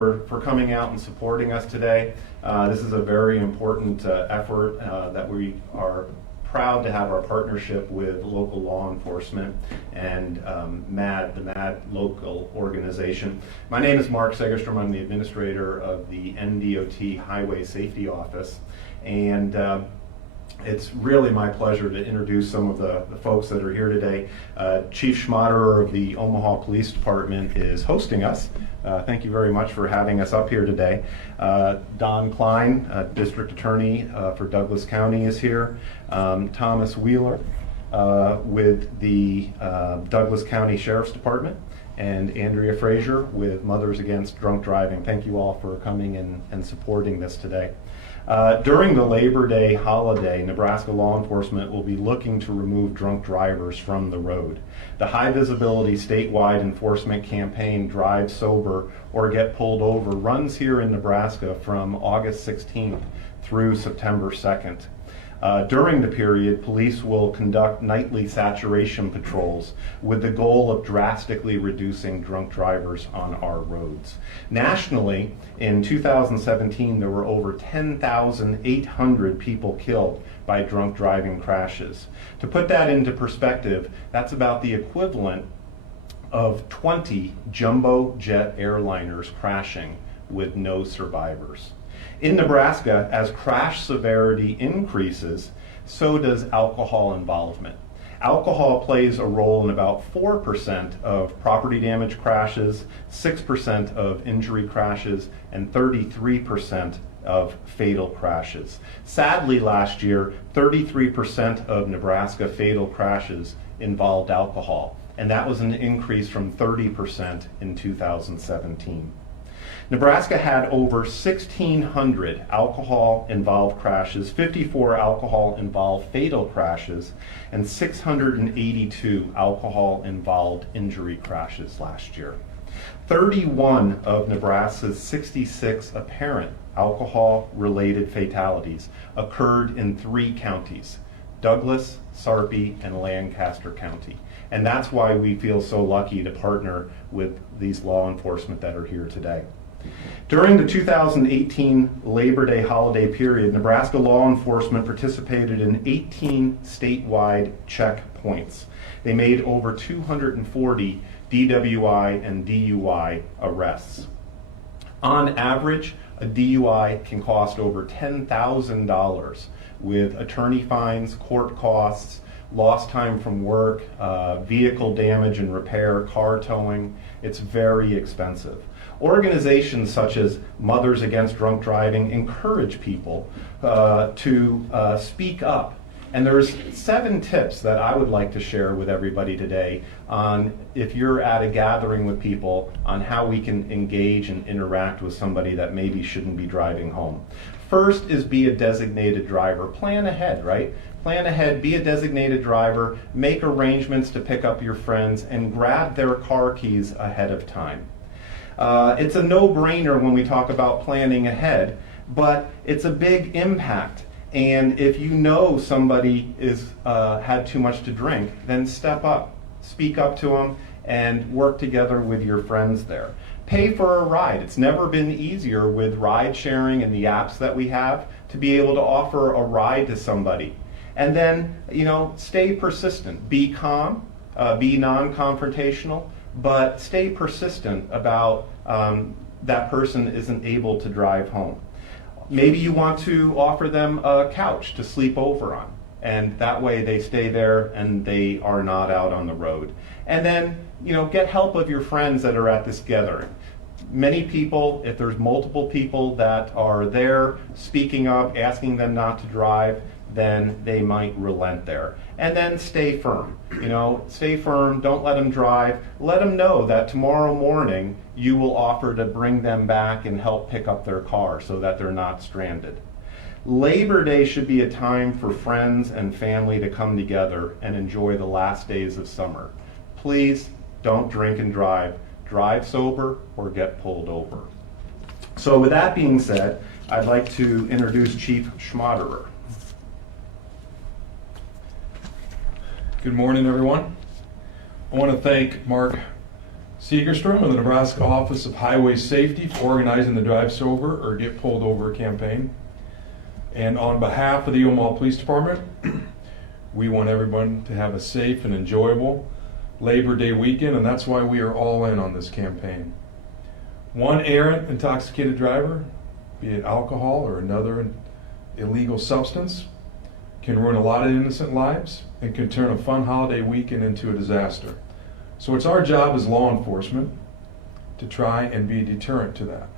for coming out and supporting us today. This is a very important effort that we are proud to have our partnership with local law enforcement and the MAD local organization. My name is Mark Segerstrom. I'm the administrator of the NDOT Highway Safety Office, and it's really my pleasure to introduce some of the folks that are here today. Chief Schmaderer of the Omaha Police Department is hosting us. Thank you very much for having us up here today. Don Klein, District Attorney for Douglas County, is here. Thomas Wheeler with the Douglas County Sheriff's Department, and Andrea Frazier with Mothers Against Drunk Driving. Thank you all for coming and supporting this today. During the Labor Day holiday, Nebraska law enforcement will be looking to remove drunk drivers from the road. The high visibility statewide enforcement campaign, Drive Sober or Get Pulled Over, runs here in Nebraska from August 16th through September 2nd. During the period, police will conduct nightly saturation patrols with the goal of drastically reducing drunk drivers on our roads. Nationally, in 2017, there were over 10,800 people killed by drunk driving crashes. To put that into perspective, that's about the equivalent of 20 jumbo jet airliners crashing with no survivors. In Nebraska, as crash severity increases, so does alcohol involvement. Alcohol plays a role in about 4% of property damage crashes, 6% of injury crashes, and 33% of fatal crashes. Sadly, last year, 33% of Nebraska fatal crashes involved alcohol, and that was an increase from 30% in 2017. Nebraska had over 1,600 alcohol-involved crashes, 54 alcohol-involved fatal crashes, and 682 alcohol-involved injury crashes last year. 31 of Nebraska's 66 apparent alcohol-related fatalities occurred in 3 counties: Douglas, Sarpy, and Lancaster County. And that's why we feel so lucky to partner with these law enforcement that are here today. During the 2018 Labor Day holiday period, Nebraska law enforcement participated in 18 statewide checkpoints. They made over 240 DWI and DUI arrests. On average, a DUI can cost over $10,000 with attorney fines, court costs, lost time from work, vehicle damage and repair, car towing. It's very expensive. Organizations such as Mothers Against Drunk Driving encourage people to speak up. And there's 7 tips that I would like to share with everybody today on, if you're at a gathering with people, on how we can engage and interact with somebody that maybe shouldn't be driving home. First is be a designated driver. Plan ahead, right? Plan ahead, be a designated driver, make arrangements to pick up your friends, and grab their car keys ahead of time. It's a no-brainer when we talk about planning ahead, but it's a big impact. And if you know somebody is had too much to drink, then step up, speak up to them, and work together with your friends there. Pay for a ride. It's never been easier with ride sharing and the apps that we have to be able to offer a ride to somebody. And then, stay persistent. Be calm, be non-confrontational, but stay persistent about that person isn't able to drive home. Maybe you want to offer them a couch to sleep over on, and that way they stay there and they are not out on the road. And then, get help of your friends that are at this gathering. Many people, if there's multiple people that are there speaking up, asking them not to drive, then they might relent there. And then stay firm. Stay firm, don't let them drive. Let them know that tomorrow morning you will offer to bring them back and help pick up their car so that they're not stranded. Labor Day should be a time for friends and family to come together and enjoy the last days of summer. Please don't drink and drive. Drive sober or get pulled over. So with that being said, I'd like to introduce Chief Schmaderer. Good morning, everyone. I want to thank Mark Segerstrom and the Nebraska Office of Highway Safety for organizing the Drive Sober or Get Pulled Over campaign. And on behalf of the Omaha Police Department, we want everyone to have a safe and enjoyable Labor Day weekend, and that's why we are all in on this campaign. One errant intoxicated driver, be it alcohol or another illegal substance, can ruin a lot of innocent lives and can turn a fun holiday weekend into a disaster. So it's our job as law enforcement to try and be a deterrent to that.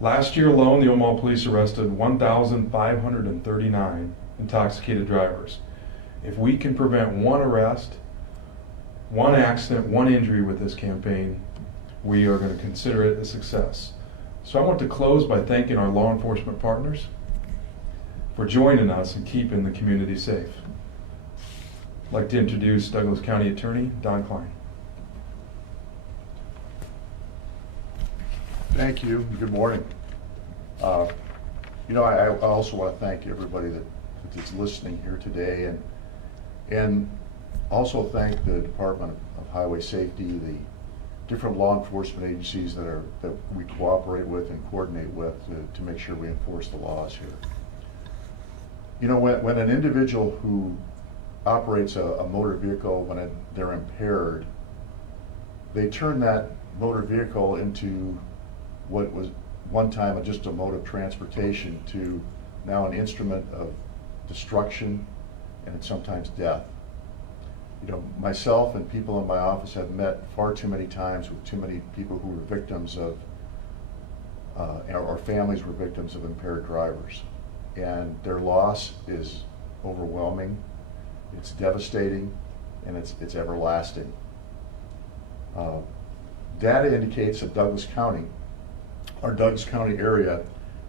Last year alone, the Omaha Police arrested 1,539 intoxicated drivers. If we can prevent one arrest, one accident, one injury with this campaign, we are going to consider it a success. So I want to close by thanking our law enforcement partners for joining us in keeping the community safe. I'd like to introduce Douglas County Attorney Don Klein. Thank you. Good morning. I also want to thank everybody that's listening here today, and also thank the Department of Highway Safety, the different law enforcement agencies that we cooperate with and coordinate with to make sure we enforce the laws here. You know, when an individual who operates a motor vehicle, when they're impaired, they turn that motor vehicle into what was one time just a mode of transportation to now an instrument of destruction and sometimes death. You know, myself and people in my office have met far too many times with too many people who were victims of, our families were victims of impaired drivers. And their loss is overwhelming, it's devastating, and it's everlasting. Data indicates that our Douglas County area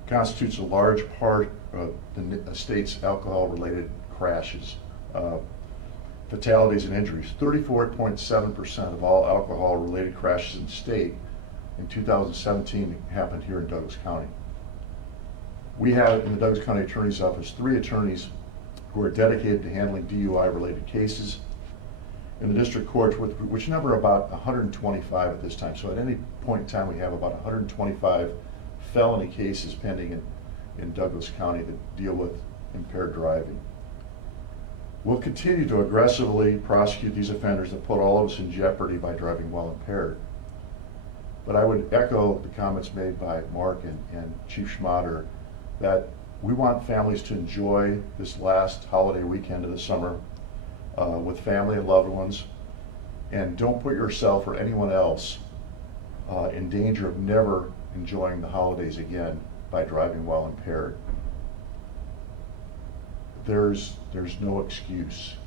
constitutes a large part of the state's alcohol-related crashes, fatalities and injuries. 34.7% of all alcohol-related crashes in the state in 2017 happened here in Douglas County. We have in the Douglas County Attorney's Office 3 attorneys who are dedicated to handling DUI-related cases. In the district courts, which number about 125 at this time. So at any point in time, we have about 125 felony cases pending in Douglas County that deal with impaired driving. We'll continue to aggressively prosecute these offenders that put all of us in jeopardy by driving while impaired. But I would echo the comments made by Mark and Chief Schmatter that we want families to enjoy this last holiday weekend of the summer with family and loved ones, and don't put yourself or anyone else in danger of never enjoying the holidays again by driving while impaired. There's no excuse.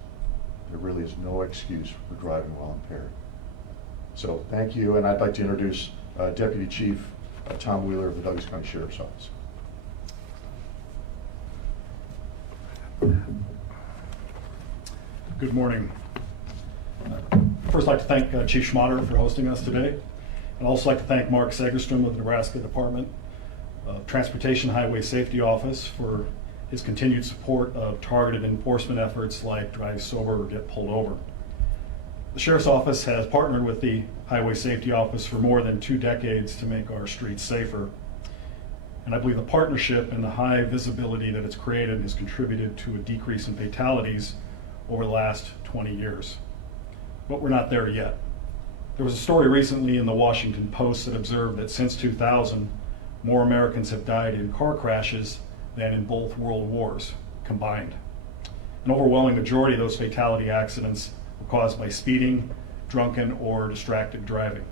There really is no excuse for driving while impaired. So thank you, and I'd like to introduce Deputy Chief Tom Wheeler of the Douglas County Sheriff's Office. Good morning. First, I'd like to thank Chief Schmatter for hosting us today. I'd also like to thank Mark Segerstrom of the Nebraska Department of Transportation Highway Safety Office for his continued support of targeted enforcement efforts like Drive Sober or Get Pulled Over. The Sheriff's Office has partnered with the Highway Safety Office for more than 2 decades to make our streets safer. And I believe the partnership and the high visibility that it's created has contributed to a decrease in fatalities over the last 20 years. But we're not there yet. There was a story recently in the Washington Post that observed that since 2000, more Americans have died in car crashes than in both world wars combined. An overwhelming majority of those fatality accidents were caused by speeding, drunken, or distracted driving.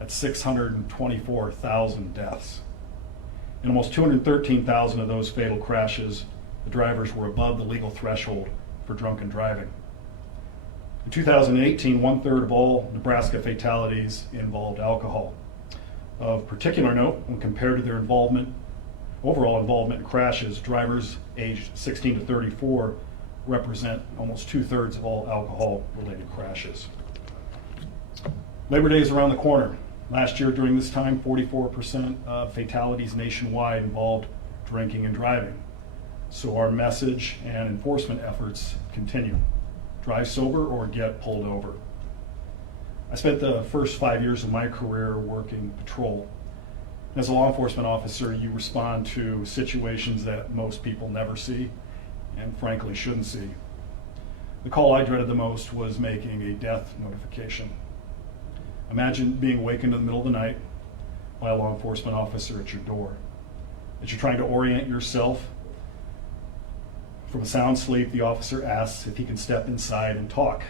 That's 624,000 deaths. In almost 213,000 of those fatal crashes, the drivers were above the legal threshold for drunken driving. In 2018, 1/3 of all Nebraska fatalities involved alcohol. Of particular note, when compared to their overall involvement in crashes, drivers aged 16 to 34 represent almost 2/3 of all alcohol-related crashes. Labor Day is around the corner. Last year during this time, 44% of fatalities nationwide involved drinking and driving. So our message and enforcement efforts continue. Drive sober or get pulled over. I spent the first 5 years of my career working patrol. As a law enforcement officer, you respond to situations that most people never see and frankly shouldn't see. The call I dreaded the most was making a death notification. Imagine being awakened in the middle of the night by a law enforcement officer at your door. As you're trying to orient yourself from a sound sleep, the officer asks if he can step inside and talk.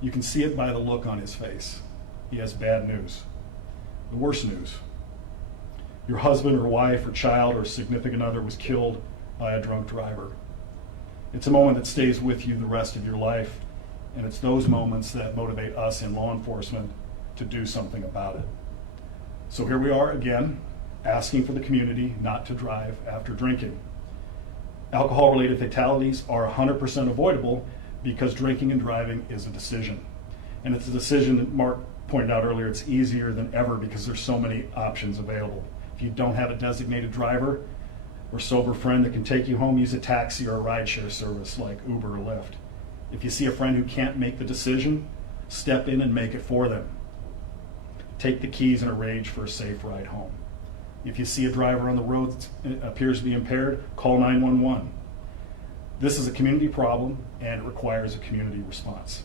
You can see it by the look on his face. He has bad news. The worst news. Your husband or wife or child or significant other was killed by a drunk driver. It's a moment that stays with you the rest of your life, and it's those moments that motivate us in law enforcement to do something about it. So here we are again, asking for the community not to drive after drinking. Alcohol-related fatalities are 100% avoidable because drinking and driving is a decision. And it's a decision that Mark pointed out earlier, it's easier than ever because there's so many options available. If you don't have a designated driver or sober friend that can take you home, use a taxi or a rideshare service like Uber or Lyft. If you see a friend who can't make the decision, step in and make it for them. Take the keys and arrange for a safe ride home. If you see a driver on the road that appears to be impaired, call 911. This is a community problem and it requires a community response.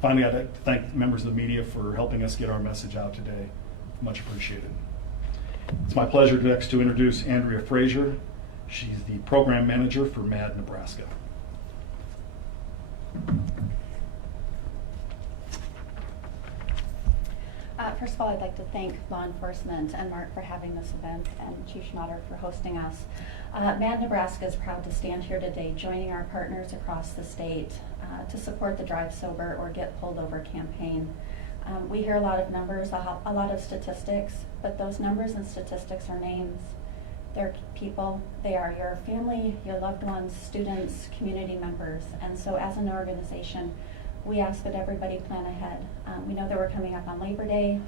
Finally, I'd like to thank members of the media for helping us get our message out today. Much appreciated. It's my pleasure next to introduce Andrea Frazier. She's the program manager for MAD Nebraska. First of all, I'd like to thank law enforcement and Mark for having this event and Chief Schmatter for hosting us. MAD Nebraska is proud to stand here today joining our partners across the state to support the Drive Sober or Get Pulled Over campaign. We hear a lot of numbers, a lot of statistics, but those numbers and statistics are names. They're people, they are your family, your loved ones, students, community members. And so as an organization, we ask that everybody plan ahead. We know that we're coming up on Labor Day,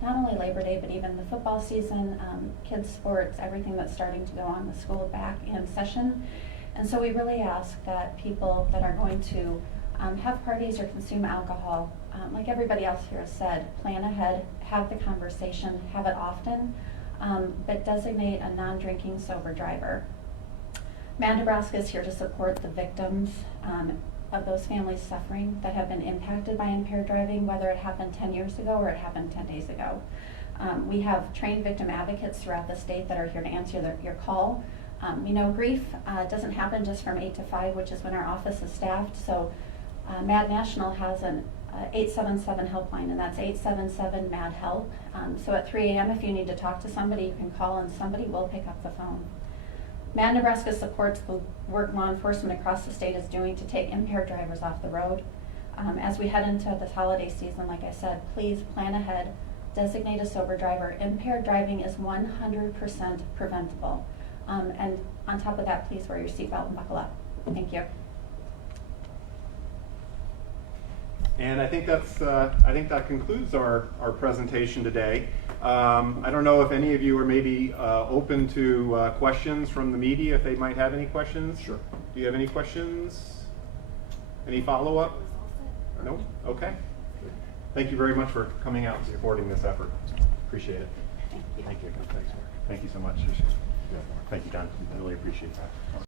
not only Labor Day, but even the football season, kids sports, everything that's starting to go on with school back in session. And so we really ask that people that are going to have parties or consume alcohol, like everybody else here has said, plan ahead, have the conversation, have it often, but designate a non-drinking sober driver. MAD Nebraska is here to support the victims of those families suffering that have been impacted by impaired driving, whether it happened 10 years ago or it happened 10 days ago. We have trained victim advocates throughout the state that are here to answer your call. We know grief doesn't happen just from 8 to 5, which is when our office is staffed. So MAD National has an 877 helpline, and that's 877-MAD-HELP. So at 3 a.m. if you need to talk to somebody, you can call and somebody will pick up the phone. MAD Nebraska supports the work law enforcement across the state is doing to take impaired drivers off the road. As we head into this holiday season, like I said, please plan ahead, designate a sober driver. Impaired driving is 100% preventable. And on top of that, please wear your seatbelt and buckle up. Thank you. And I think that concludes our presentation today. I don't know if any of you are maybe open to questions from the media, if they might have any questions. Sure. Do you have any questions? Any follow-up? No? Okay. Thank you very much for coming out and supporting this effort. Appreciate it. Thank you. Thank you. Thank you so much. Thank you, Don. I really appreciate that.